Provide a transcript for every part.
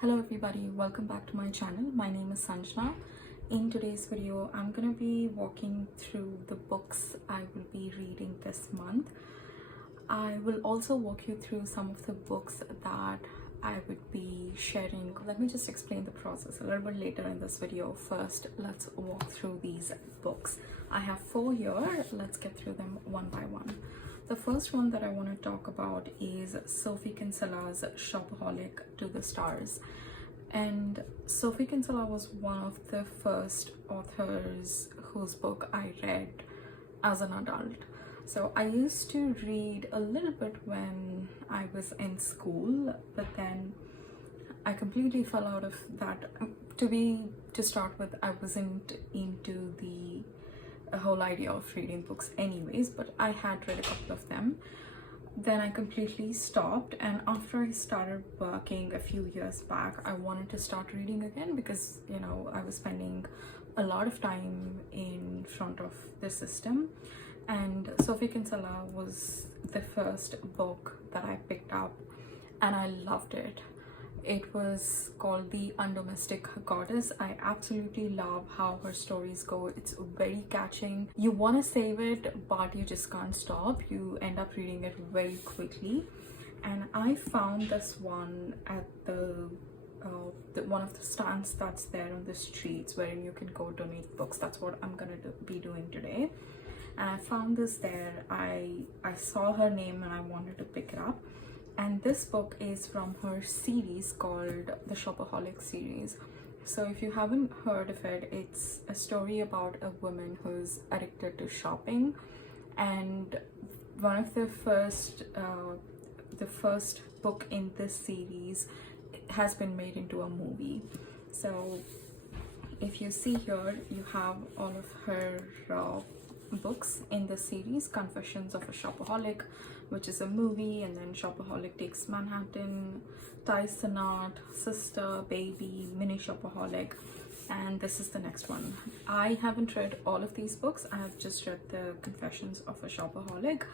Hello everybody, welcome back to my channel. My name is Sanjana. In today's video, I'm going to be walking through the books I will be reading this month. I will also walk you through some of the books that I would be sharing. Let me just explain the process a little bit later in this video. First, let's walk through these books. I have 4 here. Let's get through them one by one. The first one that I want to talk about is Sophie Kinsella's Shopaholic to the Stars. And Sophie Kinsella was one of the first authors whose book I read as an adult. So I used to read a little bit when I was in school, but then I completely fell out of that. To start with, I wasn't into the whole idea of reading books anyways, but I had read a couple of them. Then I completely stopped, and after I started working a few years back, I wanted to start reading again because I was spending a lot of time in front of the system, and Sophie Kinsella was the first book that I picked up and I loved it. It was called The Undomestic Goddess. I absolutely love how her stories go. It's very catching. You want to save it, but you just can't stop. You end up reading it very quickly. And I found this one at the one of the stands that's there on the streets wherein you can go donate books. That's what I'm gonna be doing today. And I found this there. I saw her name and I wanted to pick it up. And this book is from her series called the Shopaholic series. So if you haven't heard of it, it's a story about a woman who's addicted to shopping. And one of the first book in this series has been made into a movie. So if you see here, you have all of her books in the series: Confessions of a Shopaholic, which is a movie, and then Shopaholic Takes Manhattan, Ties the Knot, Sister, Baby, Mini Shopaholic, and this is the next one. I haven't read all of these books. I have just read the Confessions of a Shopaholic,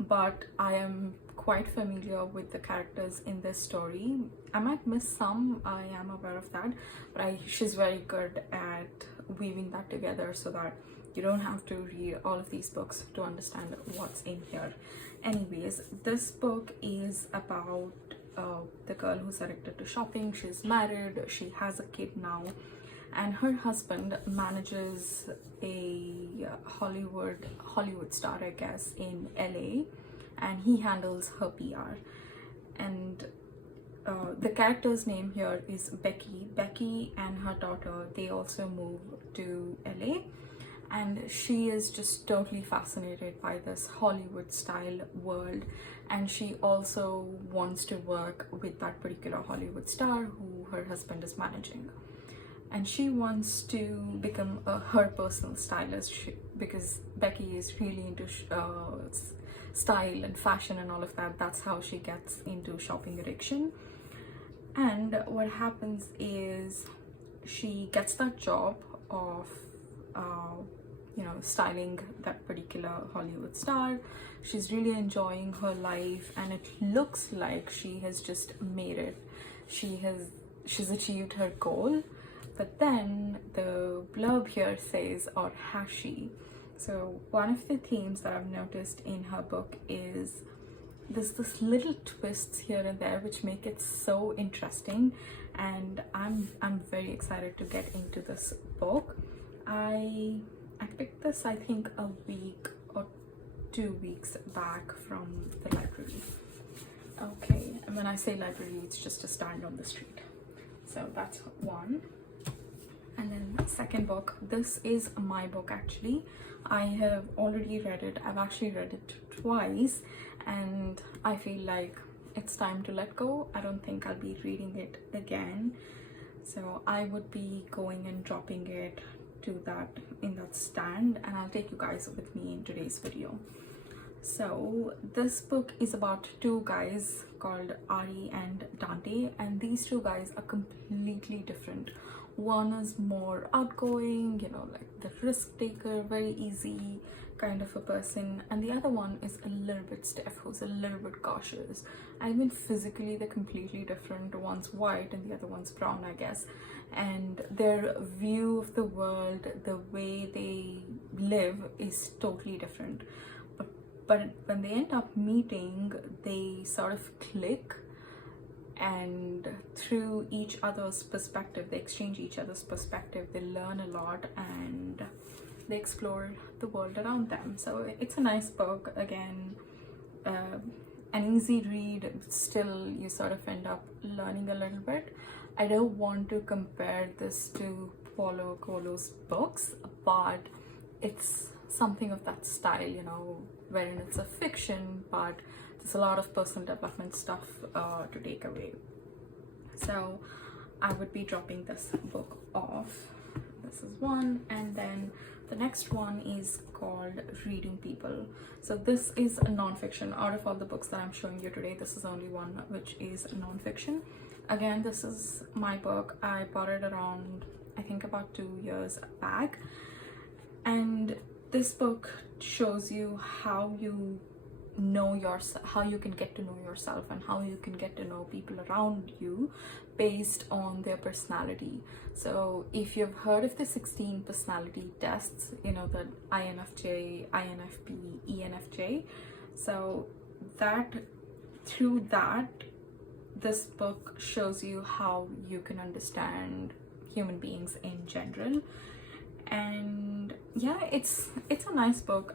but I am quite familiar with the characters in this story. I might miss some, I am aware of that, but she's very good at weaving that together so that you don't have to read all of these books to understand what's in here. Anyways, this book is about the girl who's addicted to shopping. She's married, she has a kid now, and her husband manages a Hollywood star, I guess, in LA, and he handles her PR. And the character's name here is Becky. Becky and her daughter, they also move to LA. And she is just totally fascinated by this Hollywood style world, and she also wants to work with that particular Hollywood star who her husband is managing. And she wants to become her personal stylist because Becky is really into style and fashion and all of that. That's how she gets into shopping addiction. And what happens is she gets that job of styling that particular Hollywood star. She's really enjoying her life, and it looks like she has just made it. She's achieved her goal. But then the blurb here says, or has she? So one of the themes that I've noticed in her book is there's this little twists here and there which make it so interesting, and I'm very excited to get into this book. I picked this, I think, a week or 2 weeks back from the library. Okay, and when I say library, it's just a stand on the street. So that's one. And then the second book, this is my book actually. I have already read it. I've actually read it twice, and I feel like it's time to let go. I don't think I'll be reading it again. So I would be going and dropping it to in that stand, and I'll take you guys with me in today's video. So this book is about 2 guys called Ari and Dante, and these 2 guys are completely different. One is more outgoing, you know, like the risk taker, very easy kind of a person, and the other one is a little bit stiff, who's a little bit cautious. I mean, physically they're completely different. One's white and the other one's brown, I guess, and their view of the world, the way they live, is totally different. But when they end up meeting, they sort of click, and through each other's perspective, they exchange each other's perspective, they learn a lot, and they explore the world around them. So it's a nice book. Again, an easy read, still you sort of end up learning a little bit. I don't want to compare this to Paulo Coelho's books, but it's something of that style, you know, wherein it's a fiction, but there's a lot of personal development stuff to take away. So I would be dropping this book off. This is one, and then the next one is called Reading People. So this is a non-fiction. Out of all the books that I'm showing you today, this is only one which is non-fiction. Again, this is my book. I bought it around, I think, about 2 years back, and this book shows you how you know yourself, how you can get to know yourself, and how you can get to know people around you based on their personality. So if you've heard of the 16 personality tests, you know, the INFJ, INFP, ENFJ, so that through that, this book shows you how you can understand human beings in general. And yeah, it's a nice book.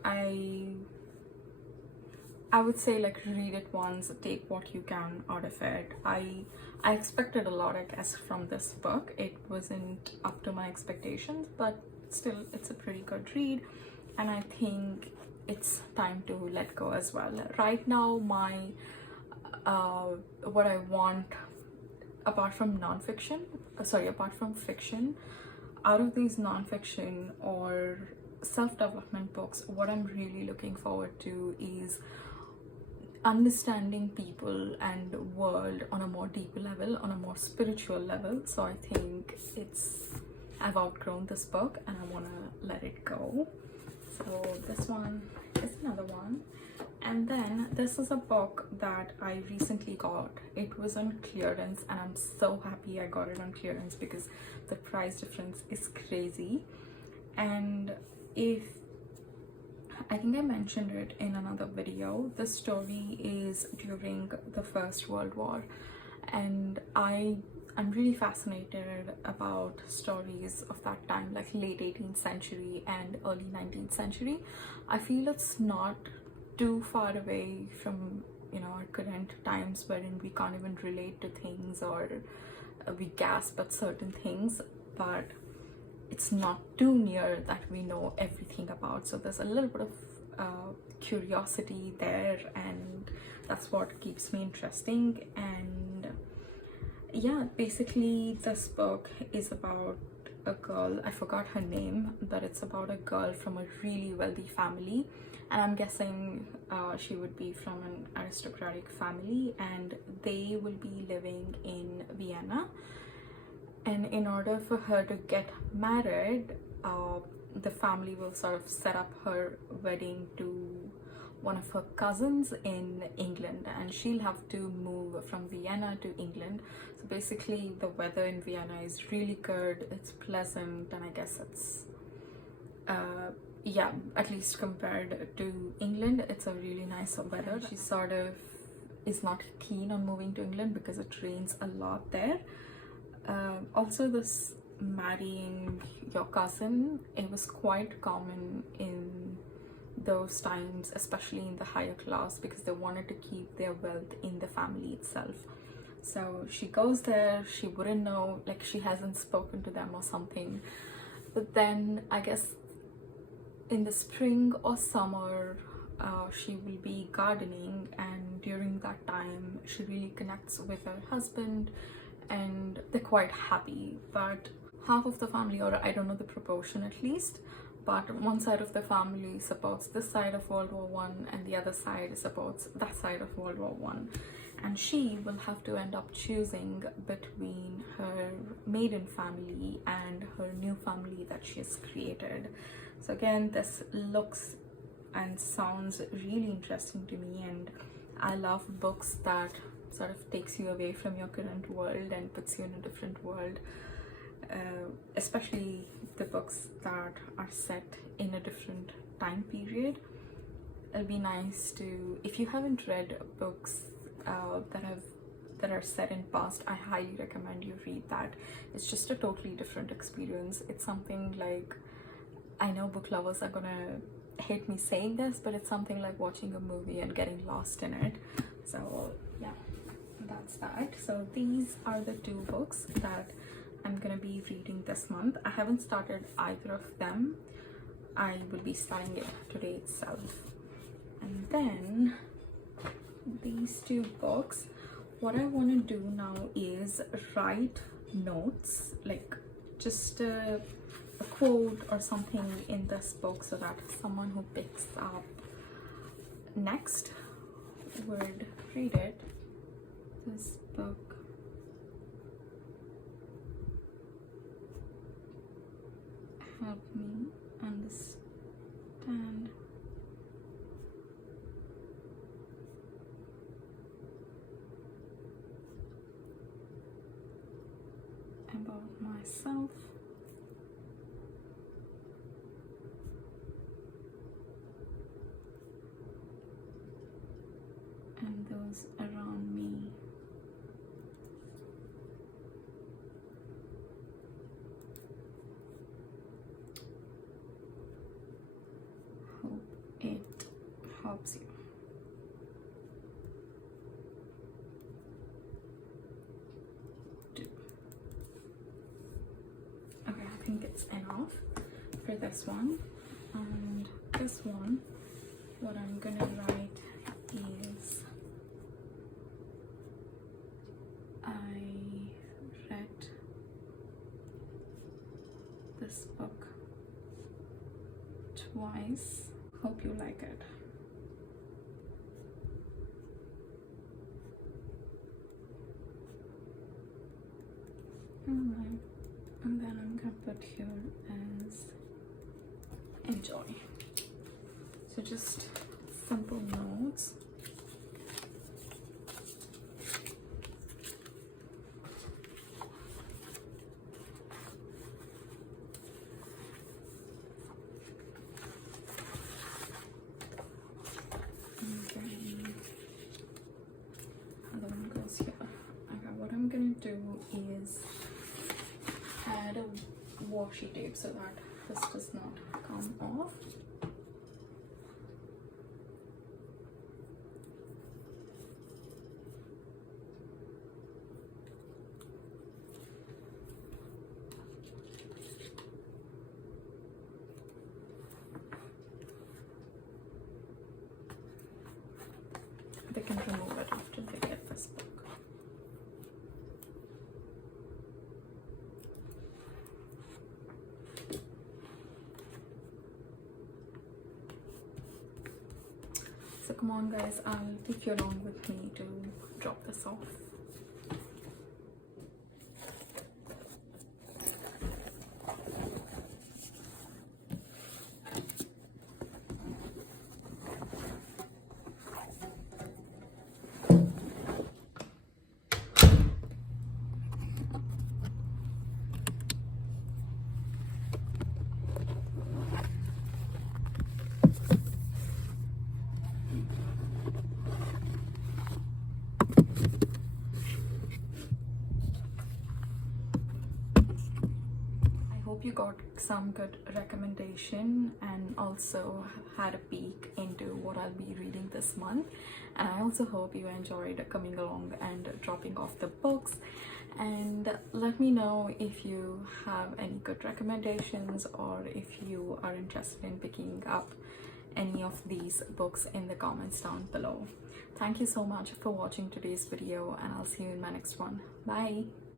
I would say, like, read it once, take what you can out of it. I expected a lot, I guess, from this book. It wasn't up to my expectations, but still it's a pretty good read, and I think it's time to let go as well. Right now, my what I want, apart from fiction, out of these non-fiction or self-development books, what I'm really looking forward to is understanding people and the world on a more deeper level, on a more spiritual level. So I think I've outgrown this book and I want to let it go. So this one is another one. And then this is a book that I recently got. It was on clearance, and I'm so happy I got it on clearance because the price difference is crazy. And I think I mentioned it in another video, the story is during the First World War, and I'm really fascinated about stories of that time, like late 18th century and early 19th century. I feel it's not too far away from, you know, our current times, wherein we can't even relate to things, or we gasp at certain things, but it's not too near that we know everything about. So there's a little bit of curiosity there, and that's what keeps me interesting. And yeah, basically this book is about a girl, I forgot her name, but it's about a girl from a really wealthy family, and I'm guessing she would be from an aristocratic family, and they will be living in Vienna. And in order for her to get married, the family will sort of set up her wedding to one of her cousins in England, and she'll have to move from Vienna to England. So basically the weather in Vienna is really good, it's pleasant, and I guess it's yeah, at least compared to England, it's a really nice weather. She sort of is not keen on moving to England because it rains a lot there. Also, this marrying your cousin, it was quite common in those times, especially in the higher class, because they wanted to keep their wealth in the family itself. So she goes there, she wouldn't know, like, she hasn't spoken to them or something. But then I guess in the spring or summer, she will be gardening, and during that time she really connects with her husband, and they're quite happy. But half of the family, or I don't know the proportion at least, but one side of the family supports this side of World War One, and the other side supports that side of World War One, and she will have to end up choosing between her maiden family and her new family that she has created. So again, this looks and sounds really interesting to me, and I love books that sort of takes you away from your current world and puts you in a different world, especially the books that are set in a different time period. It'll be nice to, if you haven't read books that are set in past, I highly recommend you read that. It's just a totally different experience. It's something like, I know book lovers are gonna hate me saying this, but it's something like watching a movie and getting lost in it. So yeah, that's that. So these are the two books that I'm gonna be reading this month. I haven't started either of them. I will be starting it today itself. And then these two books, what I want to do now is write notes, like just a quote or something in this book, so that someone who picks up next would read it. This book helped me understand about myself and those around me. Hope it helps you. Okay, I think it's enough for this one. And this one, what I'm gonna write is, I read this book twice. Hope you like it. Alright, and then I'm gonna put here as enjoy. So just simple notes. What I'm gonna do is add a washi tape so that this does not come off. They can remove it after they get this book. So come on guys, I'll take you along with me to drop this off. Hope you got some good recommendation and also had a peek into what I'll be reading this month. And I also hope you enjoyed coming along and dropping off the books. And let me know if you have any good recommendations or if you are interested in picking up any of these books in the comments down below. Thank you so much for watching today's video, and I'll see you in my next one. Bye.